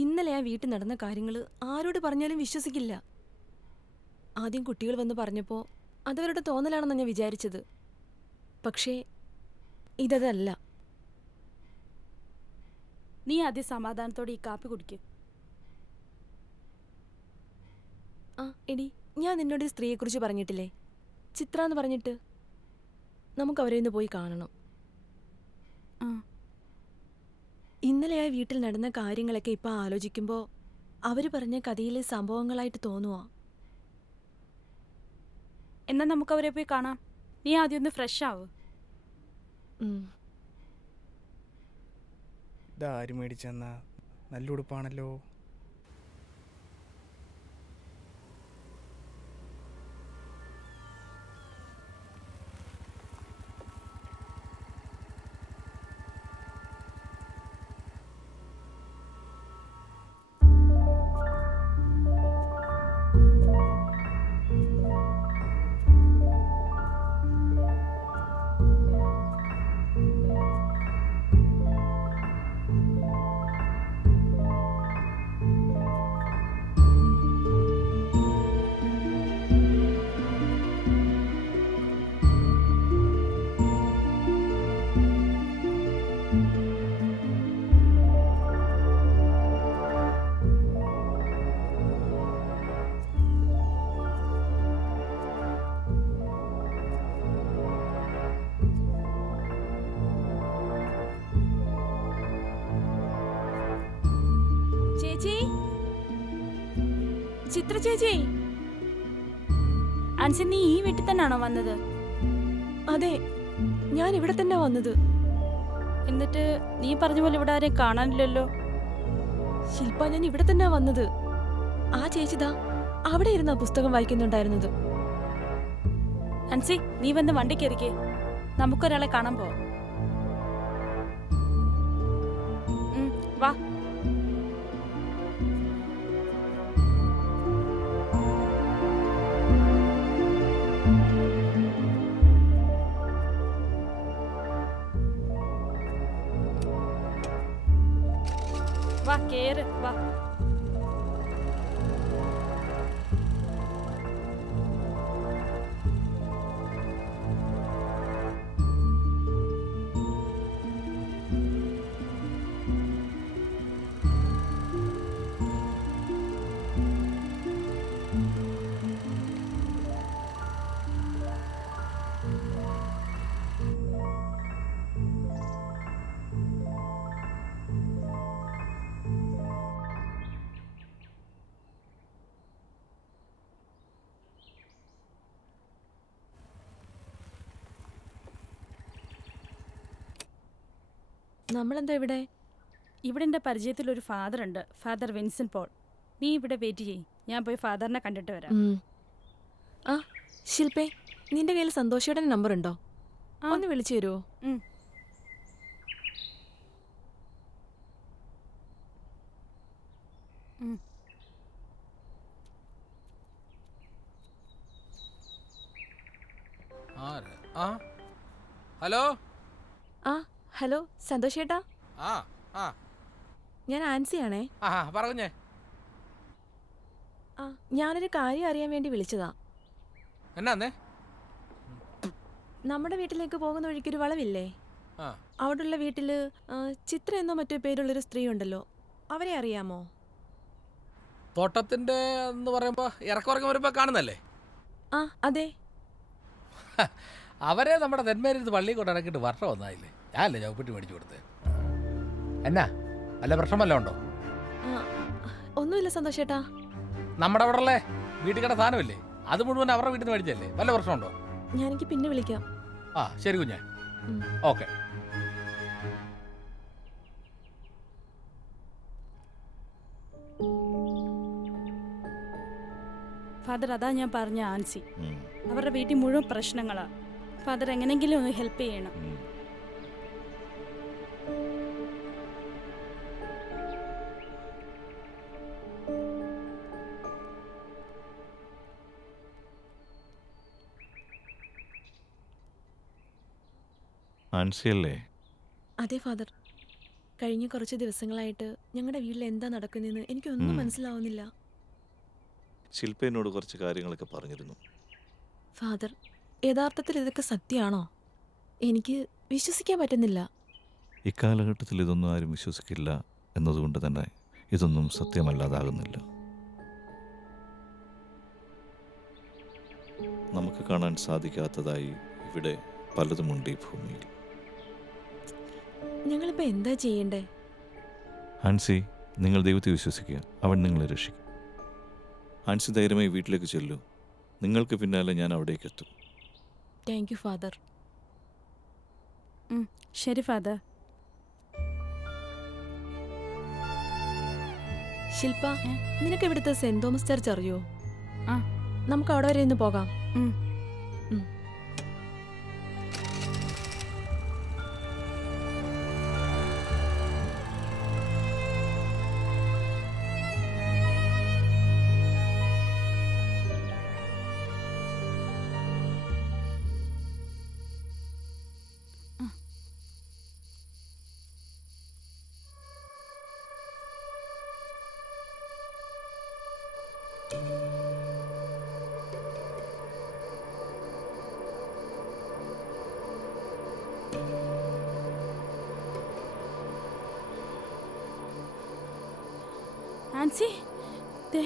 ഇന്നലെ ആ വീട്ടിൽ നടന്ന കാര്യങ്ങൾ ആരോട് പറഞ്ഞാലും വിശ്വസിക്കില്ല. ആദ്യം കുട്ടികൾ വന്ന് പറഞ്ഞപ്പോൾ അതവരുടെ തോന്നലാണെന്ന് ഞാൻ വിചാരിച്ചത്. പക്ഷേ ഇതല്ല. നീ ആദ്യം സമാധാനത്തോടെ ഈ കാപ്പി കുടിക്ക്. ആ എടി, ഞാൻ നിന്നോട് ഈ സ്ത്രീയെക്കുറിച്ച് പറഞ്ഞിട്ടില്ലേ, ചിത്ര എന്ന് പറഞ്ഞിട്ട്. നമുക്ക് അവരെ ഒന്ന് പോയി കാണണം. ഇന്നലെ ആ വീട്ടിൽ നടന്ന കാര്യങ്ങളൊക്കെ ഇപ്പം ആലോചിക്കുമ്പോൾ അവർ പറഞ്ഞ കഥയിലെ സംഭവങ്ങളായിട്ട് തോന്നുവാ. എന്നാൽ നമുക്ക് അവരെ പോയി കാണാം. നീ ആദ്യം ഒന്ന് ഫ്രഷ് ആവ്. ഇതാര് മേടിച്ചെന്നാ? നല്ല ഉടുപ്പാണല്ലോ. ചേച്ചി, ചിത്ര ചേച്ചി. ആൻസി, നീ ഈ വീട്ടിൽ തന്നെയാണോ വന്നത്? അതെ, ഞാൻ ഇവിടെ തന്നെ വന്നത്. എന്നിട്ട് നീ പറഞ്ഞ പോലെ ഇവിടെ ആരെയും കാണാനില്ലല്ലോ. ശില്പ, ഞാൻ ഇവിടെ തന്നെ വന്നത്. ആ ചേച്ചിതാ അവിടെ ഇരുന്ന പുസ്തകം വായിക്കുന്നുണ്ടായിരുന്നത്. ആൻസി, നീ വന്ന് വണ്ടി കയറിക്കേ, നമുക്കൊരാളെ കാണാൻ പോവാം. വാ. വാ, കേറ്, വാ. നമ്മളെന്താ ഇവിടെ? ഇവിടെ എൻ്റെ പരിചയത്തിലൊരു ഫാദർ ഉണ്ട്, ഫാദർ വിൻസെന്റ് പോൾ. നീ ഇവിടെ വെയിറ്റ് ചെയ്യ്, ഞാൻ പോയി ഫാദറിനെ കണ്ടിട്ട് വരാം. ആ ശില്പേ, നിന്റെ കയ്യിൽ സന്തോഷയുടെ നമ്പർ ഉണ്ടോ? ഒന്ന് വിളിച്ചു തരുമോ? ഹലോ. ആ ഹലോ, സന്തോഷേട്ടാ. ആ ആ ഞാൻ ആൻസിയാണേ. പറഞ്ഞേ. ആ, ഞാനൊരു കാര്യം അറിയാൻ വേണ്ടി വിളിച്ചതാ. എന്നാന്നേ? നമ്മുടെ വീട്ടിലേക്ക് പോകുന്ന വഴിക്കൊരു വളവില്ലേ, അവിടുള്ള വീട്ടില് ചിത്ര എന്നോ മറ്റോ പേരുള്ളൊരു സ്ത്രീ ഉണ്ടല്ലോ, അവരെ അറിയാമോ? തോട്ടത്തിന്റെ എന്ന് പറയുമ്പോ ഇറക്കുറക്കം വരുമ്പോ കാണുന്നല്ലേ? ആ അതെ. അവരെ നമ്മുടെ തെന്മേരുന്ന് പള്ളി കൊണ്ട് ഇറക്കിയിട്ട് വർഷം ഒന്നായില്ലേ, ഞാനല്ലേ ചവിപ്പെട്ടി മേടിച്ചു കൊടുത്തേ. എന്നാ വല്ല പ്രശ്നം വല്ലതും ഉണ്ടോ? ഒന്നുമില്ല സന്തോഷേട്ടാ. നമ്മുടെ അവിടെ ഉള്ളേ വീട്ടിൽ കിട സാധനമില്ലേ, അത് മുഴുവൻ അവരുടെ വീട്ടിൽ നിന്ന് മേടിച്ചല്ലേ, വല്ല പ്രശ്നമുണ്ടോ? ഞാനെനിക്ക് പിന്നെ വിളിക്കാം. ആ ശരി കുഞ്ഞേ, ഓക്കെ. ഫാദർ, അതാ ഞാൻ പറഞ്ഞ ആൻസി, അവരുടെ വീട്ടിൽ മുഴുവൻ പ്രശ്നങ്ങളാ. ഫാദർ എങ്ങനെങ്കിലും ഒന്ന് ഹെൽപ്പ് ചെയ്യണം. ആൻസിയല്ലേ? അതെ ഫാദർ. കഴിഞ്ഞ കുറച്ച് ദിവസങ്ങളായിട്ട് ഞങ്ങളുടെ വീട്ടിൽ എന്താ നടക്കുന്നതെന്ന് എനിക്കൊന്നും മനസ്സിലാവുന്നില്ല. ശില്പ എന്നോട് കുറച്ച് കാര്യങ്ങളൊക്കെ പറഞ്ഞിരുന്നു. ഫാദർ, യഥാർത്ഥത്തിൽ ഇതൊക്കെ സത്യമാണോ? എനിക്ക് വിശ്വസിക്കാൻ പറ്റുന്നില്ല. ഇക്കാലഘട്ടത്തിൽ ഇതൊന്നും ആരും വിശ്വസിക്കില്ല എന്നതുകൊണ്ട് തന്നെ ഇതൊന്നും സത്യമല്ലാതാകുന്നില്ല. നമുക്ക് കാണാൻ സാധിക്കാത്തതായി ഇവിടെ പലതുമുണ്ട് ഈ ഭൂമിയിൽ. ഞങ്ങളിപ്പോ എന്താ ചെയ്യണ്ടേ? ആൻസി, നിങ്ങൾ ദൈവത്തെ വിശ്വസിക്കുക, അവൻ നിങ്ങളെ രക്ഷിക്കും. ആൻസി ധൈര്യമായി വീട്ടിലേക്ക് ചെല്ലൂ. നിങ്ങൾക്ക് പിന്നാലെ ഞാൻ അവിടേക്ക് എത്തും. Thank you father. ശരി ഫാദർ. ശില്പ, നിനക്ക് ഇവിടുത്തെ സെന്റ് തോമസ് ചർച്ച് അറിയോ? ആ, നമുക്ക് അവിടെ വരെ ഒന്ന് പോകാം. ആൻസി, ദേ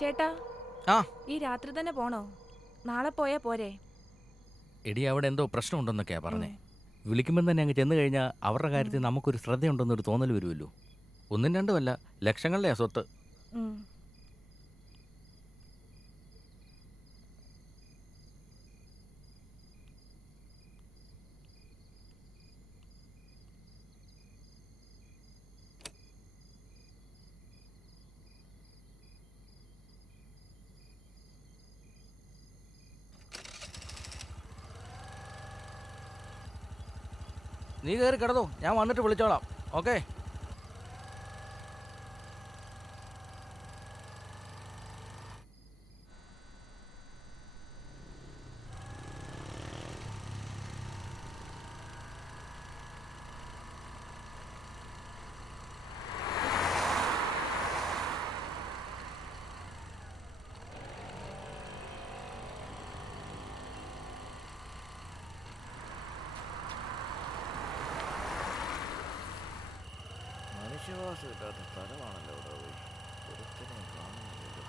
ചേട്ടാ, ആ, ഈ രാത്രി തന്നെ പോണോ? നാളെ പോയാ പോരെ? എടി അവിടെ എന്തോ പ്രശ്നമുണ്ടെന്നൊക്കെയാ പറഞ്ഞേ. വിളിക്കുമ്പം തന്നെ അങ്ങ് ചെന്ന് കഴിഞ്ഞാൽ അവരുടെ കാര്യത്തിൽ നമുക്കൊരു ശ്രദ്ധയുണ്ടെന്നൊരു തോന്നൽ വരുമല്ലോ. ഒന്നും രണ്ടുമല്ല, ലക്ഷങ്ങളുടെയാ സ്വത്ത്. നീ കയറി കിടന്നോ, ഞാൻ വന്നിട്ട് വിളിച്ചോളാം. ഓക്കെ. മനുഷ്യവാസമില്ലാത്ത സ്ഥലമാണല്ലോ ഇവിടെ പോയി. ഒരുത്തനെയും കാണുന്നില്ലല്ലോ.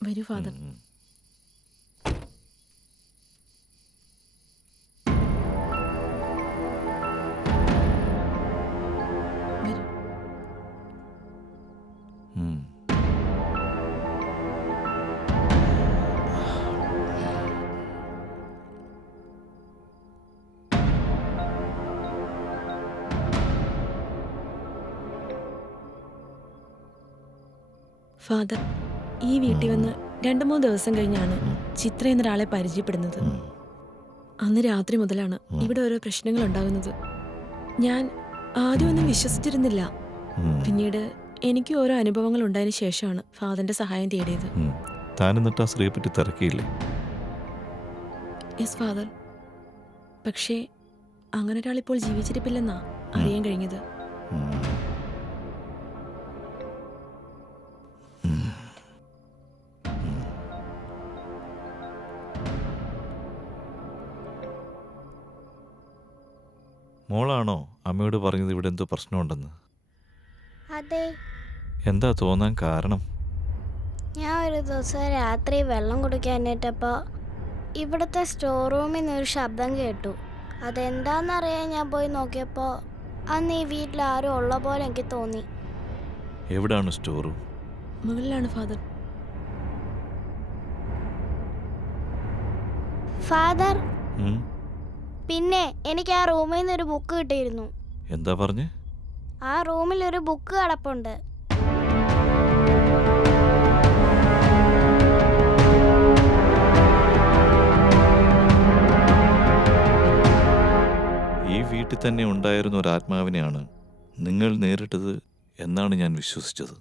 വരൂ ഫാദർ. ഉം. ഫാദർ, ഈ വീട്ടിൽ വന്ന് 2-3 ദിവസം കഴിഞ്ഞാണ് ചിത്ര എന്നൊരാളെ പരിചയപ്പെടുന്നത്. അന്ന് രാത്രി മുതലാണ് ഇവിടെ ഓരോ പ്രശ്നങ്ങൾ ഉണ്ടാകുന്നത്. ഞാൻ ആദ്യമൊന്നും വിശ്വസിച്ചിരുന്നില്ല. പിന്നീട് എനിക്ക് ഓരോ അനുഭവങ്ങൾ ഉണ്ടായതിനു ശേഷമാണ് ഫാദറിന്റെ സഹായം തേടിയത്. താൻ എന്നിട്ട് ആ സ്ത്രീയെ പറ്റി തിരക്കിയില്ലേ? Yes father. പക്ഷേ അങ്ങനെ ഒരാൾ ഇപ്പോൾ ജീവിച്ചിരിപ്പില്ലെന്നാ അറിയാൻ കഴിഞ്ഞത്. മോളാണോ അമ്മയോട് പറഞ്ഞത് ഇവിടെ എന്തോ പ്രശ്നമുണ്ടെന്ന്? അതെ, എന്താ തോന്നാൻ കാരണം? ഞാൻ ഒരു ദിവസം രാത്രി വെള്ളം കുടിക്കാനായിട്ടപ്പോൾ ഇവിടുത്തെ സ്റ്റോർ റൂമിൽ നിന്നൊരു ശബ്ദം കേട്ടു. അതെന്താണെന്നറിയാൻ ഞാൻ പോയി നോക്കിയപ്പോൾ അന്ന് ഈ വീട്ടിൽ ആരും ഉള്ള പോലെ എനിക്ക് തോന്നി. എവിടാണ് സ്റ്റോർ റൂം? മുകളിലാണ് ഫാദർ. ഫാദർ, പിന്നെ എനിക്ക് ആ റൂമിൽ നിന്നൊരു ബുക്ക് കിട്ടിയിരുന്നു. എന്താ പറഞ്ഞേ? ആ റൂമിൽ ഒരു ബുക്ക് കിടപ്പുണ്ട്. ഈ വീട്ടിൽ തന്നെ ഉണ്ടായിരുന്ന ഒരു ആത്മാവിനെയാണ് നിങ്ങൾ നേരിട്ടത് എന്നാണ് ഞാൻ വിശ്വസിച്ചത്.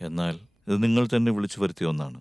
എന്നാൽ ഇത് നിങ്ങൾ തന്നെ വിളിച്ചു വരുത്തിയ ഒന്നാണ്.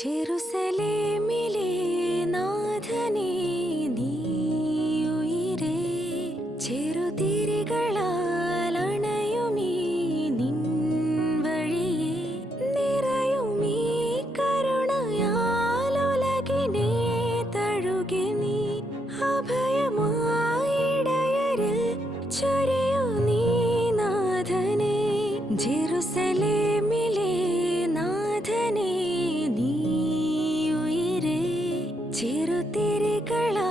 ജെറുസലേമിലെ നാഥനേ നീയുയിരേ ചെറുതിരികളാൽ അണയുമീ നിൻ വഴിയേ നിറയുമീ കരുണയാൽ ഉലകിനെ തഴുകി നീ അഭയമായിടയരിൽ ചൊരിയൂ നീ നാഥനേ ജെറുസലേമിലെ നാഥനേ ചെറുതിരികളാ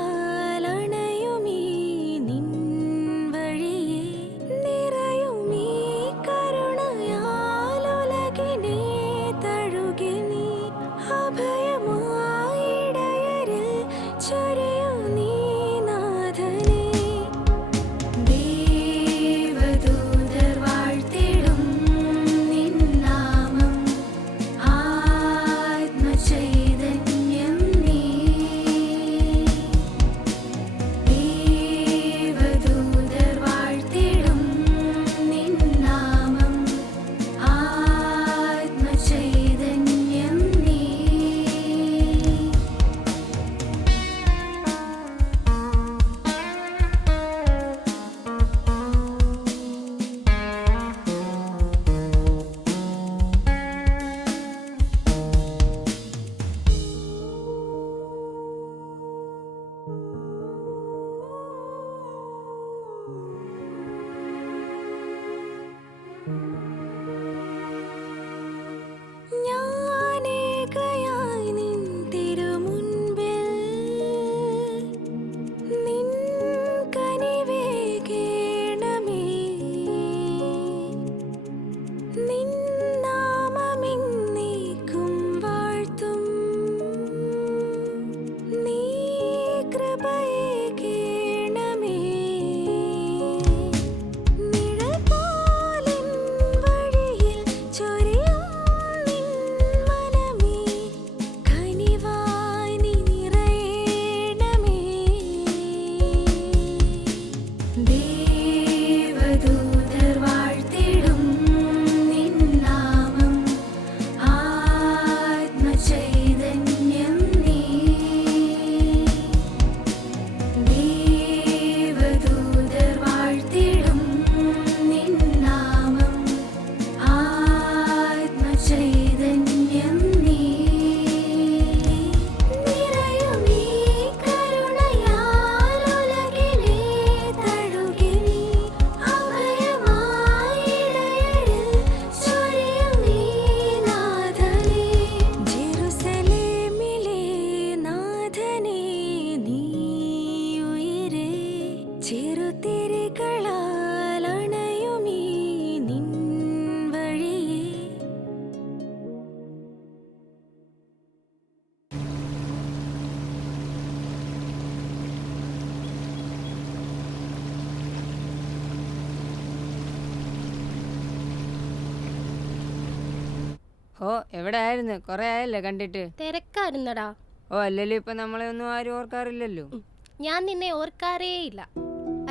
ചെറുതിരികളാൽ അണയുമീ നിൻ വഴിയേ. ഓ എവിടെ ആയിരുന്നു? കൊറേ ആയല്ലേ കണ്ടിട്ട്? തിരക്കായിരുന്നടാ. ഓ അല്ലല്ലോ, ഇപ്പൊ നമ്മളെ ഒന്നും ആരും ഓർക്കാറില്ലല്ലോ. ഞാൻ നിന്നെ ഓർക്കാറേ ഇല്ല.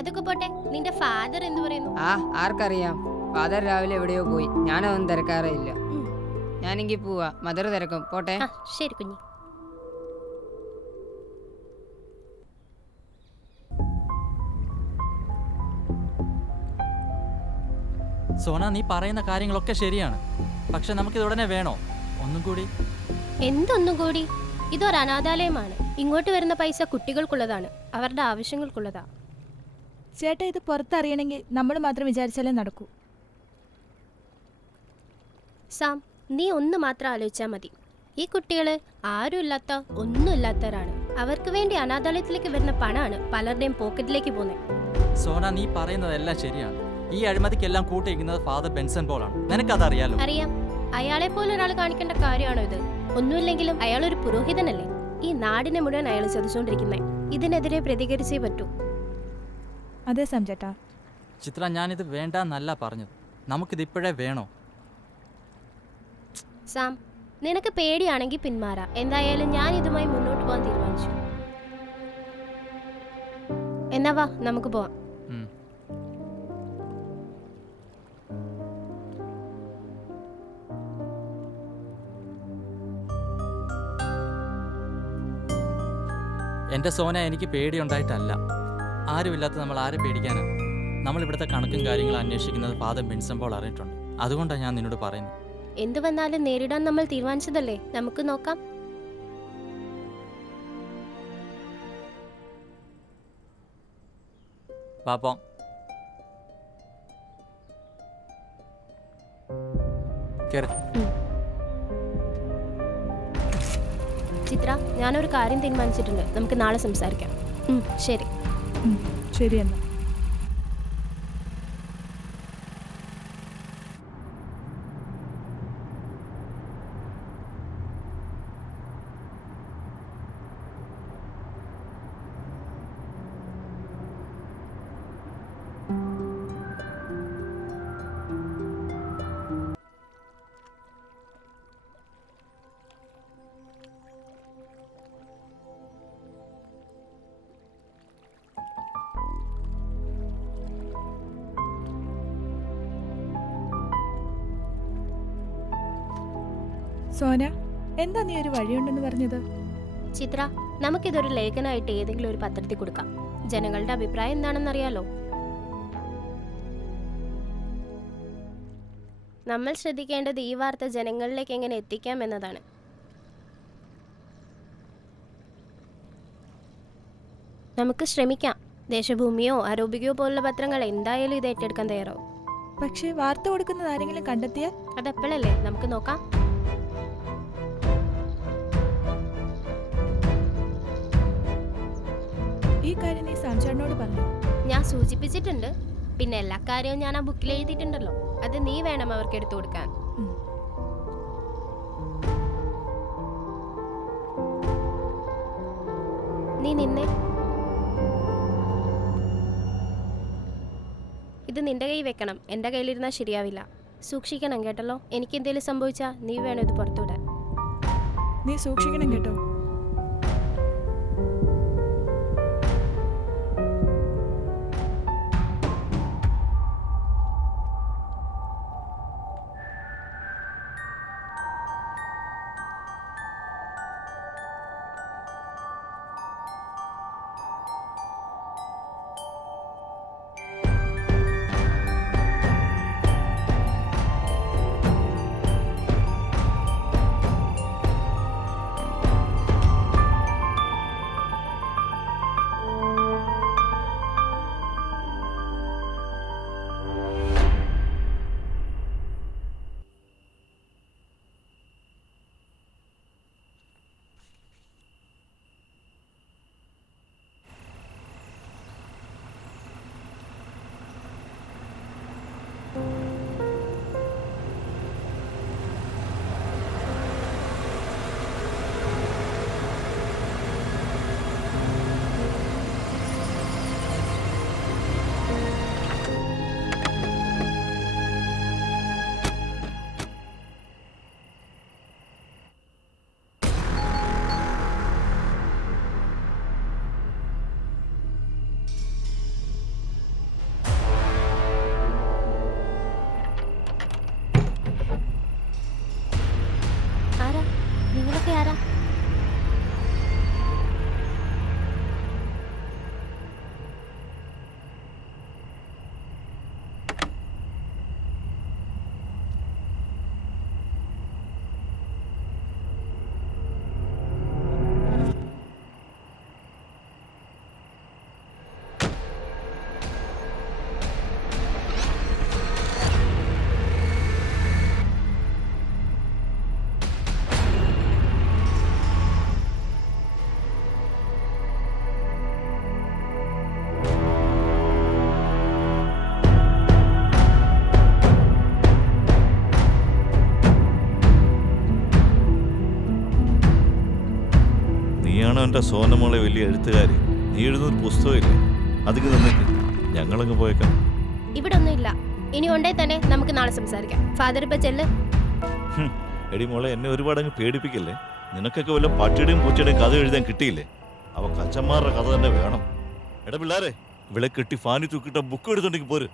അതൊക്കെ പോട്ടെ, നിന്റെ ഫാദർ എന്തു പറയുന്നു? ആ ആർക്കറിയാം, ഫാദർ രാവിലെ എവിടെയോ പോയി. ഞാനൊന്നും തിരക്കാറേ ഇല്ല. ഞാനെങ്കി പോവാ, മദർ തിരക്കും. പോട്ടെ. ശരി കുഞ്ഞി. സോന, നീ പറയുന്ന കാര്യങ്ങളൊക്കെ ശരിയാണ്, പക്ഷെ നമുക്കിത് ഉടനെ വേണോ? ഒന്നും കൂടി. എന്തൊന്നും കൂടി? ഇതൊരു അനാഥാലയമാണ്. ഇങ്ങോട്ട് വരുന്ന പൈസ കുട്ടികൾക്കുള്ളതാണ്, അവരുടെ ആവശ്യങ്ങൾക്കുള്ളതാ. ചേട്ടാ, ഇത് പുറത്തറിയണമെങ്കിൽ നമ്മൾ മാത്രം വിചാരിച്ചാലേ നടക്കൂ. സാം, നീ ഒന്ന് മാത്രം ആലോചിച്ചാൽ മതി. ഈ കുട്ടികള് ആരുമില്ലാത്ത ഒന്നുമില്ലാത്തവരാണ്. അവർക്ക് വേണ്ടി അനാഥാലയത്തിലേക്ക് വരുന്ന പണമാണ് പലരുടെയും പോക്കറ്റിലേക്ക് പോകുന്നത്. സോന, നീ പറയുന്നതെല്ലാം ശരിയാണ്. ഈ അഴിമതിക്കെല്ലാം കൂട്ടിയിരിക്കുന്നത് ഫാദർ ബെൻസൺ പോളാണ്. നിനക്കതറിയാലോ? അറിയാം. അയാളെ പോലെ ഒരാൾ കാണിക്കേണ്ട കാര്യമാണോ ഇത്? ഒന്നുമില്ലെങ്കിലും അയാൾ ഒരു പുരോഹിതനല്ലേ? ഈ നാടിനെ മുഴുവൻ അയാൾ ചതിച്ചുകൊണ്ടിരിക്കുന്നത്. ഇതിനെതിരെ പ്രതികരിച്ചേ പറ്റൂ. അതെ സാം ചേട്ടാ. ചിത്ര, ഞാനിത് വേണ്ടെന്നല്ല പറഞ്ഞത്, നമുക്കിത് ഇപ്പോഴേ വേണോ? സാം, നിനക്ക് പേടിയാണെങ്കിൽ പിന്മാറാം. എന്തായാലും ഞാൻ ഇതുമായി മുന്നോട്ട് പോകാൻ തീരുമാനിച്ചു. എന്നാ വാ, നമുക്ക് പോവാം. എൻ്റെ സോന, എനിക്ക് പേടിയുണ്ടായിട്ടല്ല. ആരുമില്ലാത്ത നമ്മൾ ആരെ പേടിക്കാനാ? നമ്മൾ ഇവിടുത്തെ കണക്കും കാര്യങ്ങളും അന്വേഷിക്കുന്നത് ഫാദർ ബെൻസൺ പോൾ അറിഞ്ഞിട്ടുണ്ട്. അതുകൊണ്ടാണ് ഞാൻ നിന്നോട് പറയുന്നത്. എന്തു വന്നാലും നേരിടാൻ നമ്മൾ തീരുമാനിച്ചതല്ലേ, നമുക്ക് നോക്കാം. പാപ്പം ചിത്ര, ഞാനൊരു കാര്യം തീരുമാനിച്ചിട്ടുണ്ട്. നമുക്ക് നാളെ സംസാരിക്കാം. ശരി. ശരി എന്നാ. സോന, എന്താ നീ ഒരു വഴിയുണ്ടെന്ന് പറഞ്ഞത്? ചിത്ര, നമുക്കിതൊരു ലേഖനമായിട്ട് ഏതെങ്കിലും ഒരു പത്രത്തിൽ കൊടുക്കാം. ജനങ്ങളുടെ അഭിപ്രായം എന്താണെന്നറിയാലോ. നമ്മൾ ശ്രദ്ധിക്കേണ്ടത് ഈ വാർത്ത ജനങ്ങളിലേക്ക് എങ്ങനെ എത്തിക്കാം എന്നതാണ്. നമുക്ക് ശ്രമിക്കാം. ദേശഭൂമിയോ ആരോപികയോ പോലുള്ള പത്രങ്ങൾ എന്തായാലും ഇത് ഏറ്റെടുക്കാൻ തയ്യാറാവും. പക്ഷേ വാർത്ത കൊടുക്കുന്നത് ആരെങ്കിലും കണ്ടെത്തിയാൽ? അതെപ്പോഴല്ലേ, നമുക്ക് നോക്കാം. ഈ കാര്യം നീ സാംചാടിനോട് പറഞ്ഞു? ഞാൻ സൂചിപ്പിച്ചിട്ടുണ്ട്. പിന്നെ എല്ലാ കാര്യവും ഞാൻ ആ ബുക്കിൽ എഴുതിയിട്ടുണ്ടല്ലോ. അത് നീ വേണം അവർക്ക് എടുത്തു കൊടുക്കാൻ. നീ നിന്നെ. ഇത് നിന്റെ കൈ വെക്കണം. എൻ്റെ കയ്യിലിരുന്നാൽ ശരിയാവില്ല. സൂക്ഷിക്കണം കേട്ടല്ലോ. എനിക്ക് എന്തെങ്കിലും സംഭവിച്ചാൽ നീ വേണം ഇത് പുറത്തുവിടാൻ. നീ സൂക്ഷിക്കണം കേട്ടോ. എൻ്റെ സോനമോളെ വലിയ എഴുത്തുകാരി. നീ എഴുതുന്നൊരു പുസ്തകമില്ലേ, അതിക്ക് തന്നേക്ക്, ഞങ്ങളങ്ങ് പോയേക്കാം. ഇവിടെ ഒന്നുമില്ല. ഇനി ഉണ്ടേ തന്നെ നമുക്ക് നാളെ സംസാരിക്കാം. ഫാദർ ഇപ്പൊ ചെല്ല്. എടി മോളെ, എന്നെ ഒരുപാടങ്ങ് പേടിപ്പിക്കല്ലേ. നിനക്കൊക്കെ വല്ല പട്ടിയുടെയും പൂച്ചയുടെയും കഥ എഴുതാൻ കിട്ടിയില്ലേ? അവ കച്ചന്മാരുടെ കഥ തന്നെ വേണം. എടാ പിള്ളേരെ, ഇവിടെ കെട്ടി ഫാനി തൂക്കിട്ട ബുക്ക് എടുത്തുണ്ടെങ്കിൽ പോര്.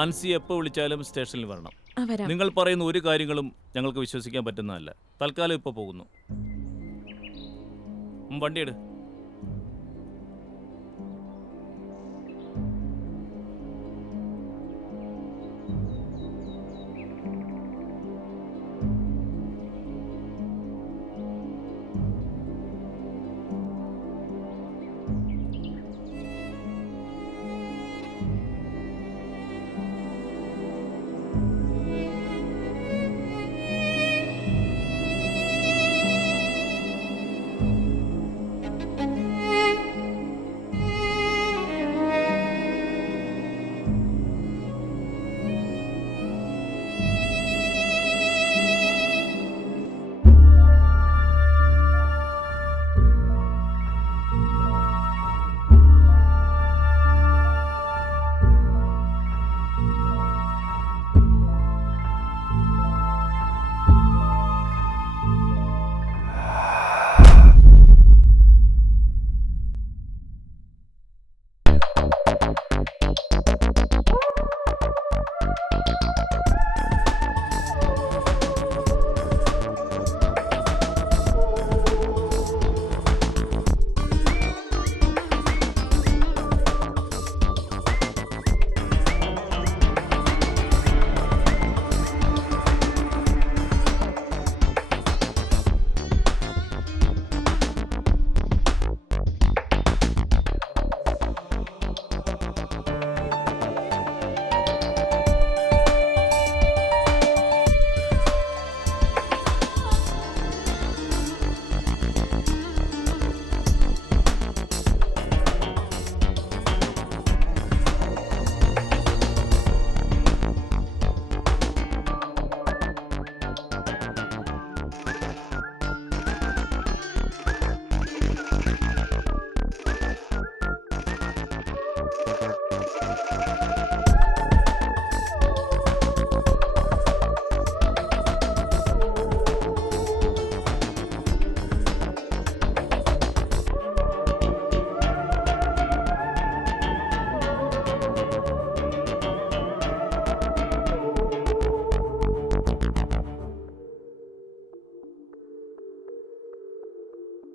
ആൻസി എപ്പോൾ വിളിച്ചാലും സ്റ്റേഷനിൽ വരണം. വരാം. നിങ്ങൾ പറയുന്ന ഒരു കാര്യങ്ങളും ഞങ്ങൾക്ക് വിശ്വസിക്കാൻ പറ്റുന്നതല്ല. തൽക്കാലം ഇപ്പോൾ പോകുന്നു. വണ്ടിയെടു.